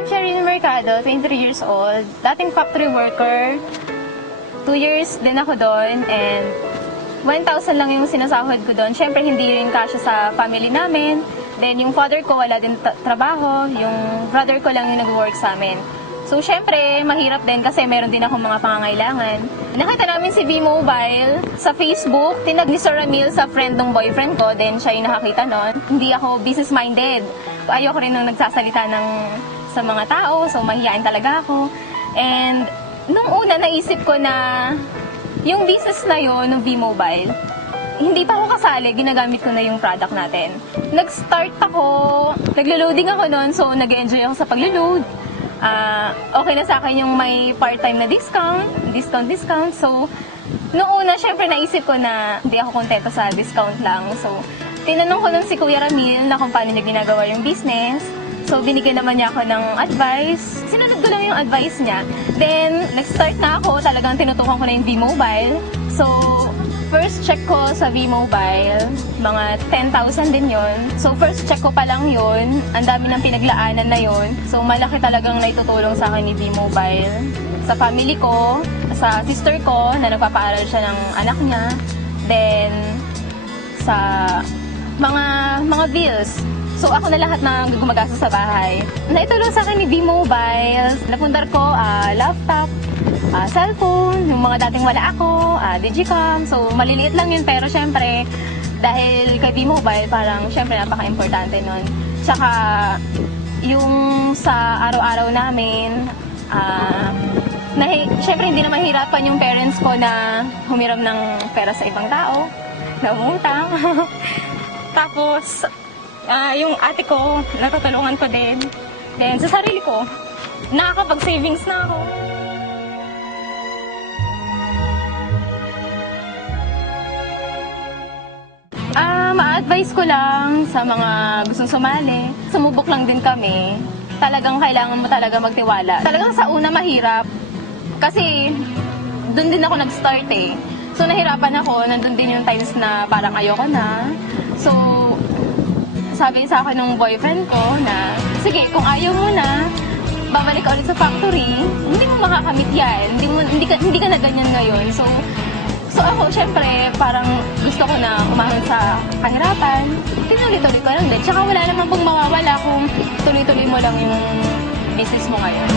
I'm Sherilyn Mercado, 23 years old. Dating factory worker. 2 years din ako doon and 1,000 lang yung sinasahod ko doon. Siyempre, hindi rin kasya sa family namin. Then, yung father ko wala din trabaho. Yung brother ko lang yung nag-work sa amin. So, syempre, mahirap din kasi meron din akong mga pangangailangan. Nakita namin si V-Mobile sa Facebook. Tinag ni Sir Ramil sa friend ng boyfriend ko. Then, siya yung nakakita nun. Hindi ako business-minded. Ayoko rin nung nagsasalita sa mga tao. So, mahihain talaga ako. And, nung una, naisip ko na yung business na yun, ng V-Mobile, hindi pa ako kasali, ginagamit ko na yung product natin. Nag-start ako, naglo-loading ako noon, so nag-enjoy ako sa paglo-load. Okay na sa akin yung may part-time na discount. So, noong una, syempre naisip ko na hindi ako kontento sa discount lang. So, tinanong ko nun si Kuya Ramil na kung paano niya ginagawa yung business. So, binigyan naman niya ako ng advice. Sinunod ko lang yung advice niya. Then, nag-start na ako. Talagang tinutukan ko na yung V-Mobile. So, first check ko sa V-Mobile, mga 10,000 din yon. So, first check ko pa lang yun. Ang dami ng pinaglaanan na yun. So, malaki talagang naitutulong sa akin ni V-Mobile. Sa family ko, sa sister ko, na nagpapaaral siya ng anak niya. Then, sa mga bills. So, ako na lahat na gumagastos sa bahay. Naitulong sa akin ni V-Mobile. Napundar ko, laptop, cellphone, yung mga dating wala ako, digicam. So, maliliit lang yun, pero syempre, dahil kay V-Mobile, parang syempre napaka-importante nun. Tsaka, yung sa araw-araw namin, syempre hindi na mahirapan yung parents ko na humiram ng pera sa ibang tao, na umutang. Tapos, yung ate ko, natutulungan ko din. Then, sa sarili ko, nakakapag-savings na ako. Ma-advise ko lang sa mga gustong sumali. Sumubok lang din kami. Talagang kailangan mo talaga magtiwala. Talagang sa una mahirap. Kasi, doon din ako nag-start eh. So, nahirapan ako. Nandun din yung times na parang ayoko na. So, sabi sa akin ng boyfriend ko na, sige, kung ayaw mo na, babalik ka ulit sa factory, hindi mo makakamit yan. Hindi ka na ganyan ngayon. So ako, syempre, parang gusto ko na umahon sa kahirapan. Tinuloy-tuloy ko lang din. Tsaka wala naman pong mawawala kung tuloy-tuloy mo lang yung business mo ngayon.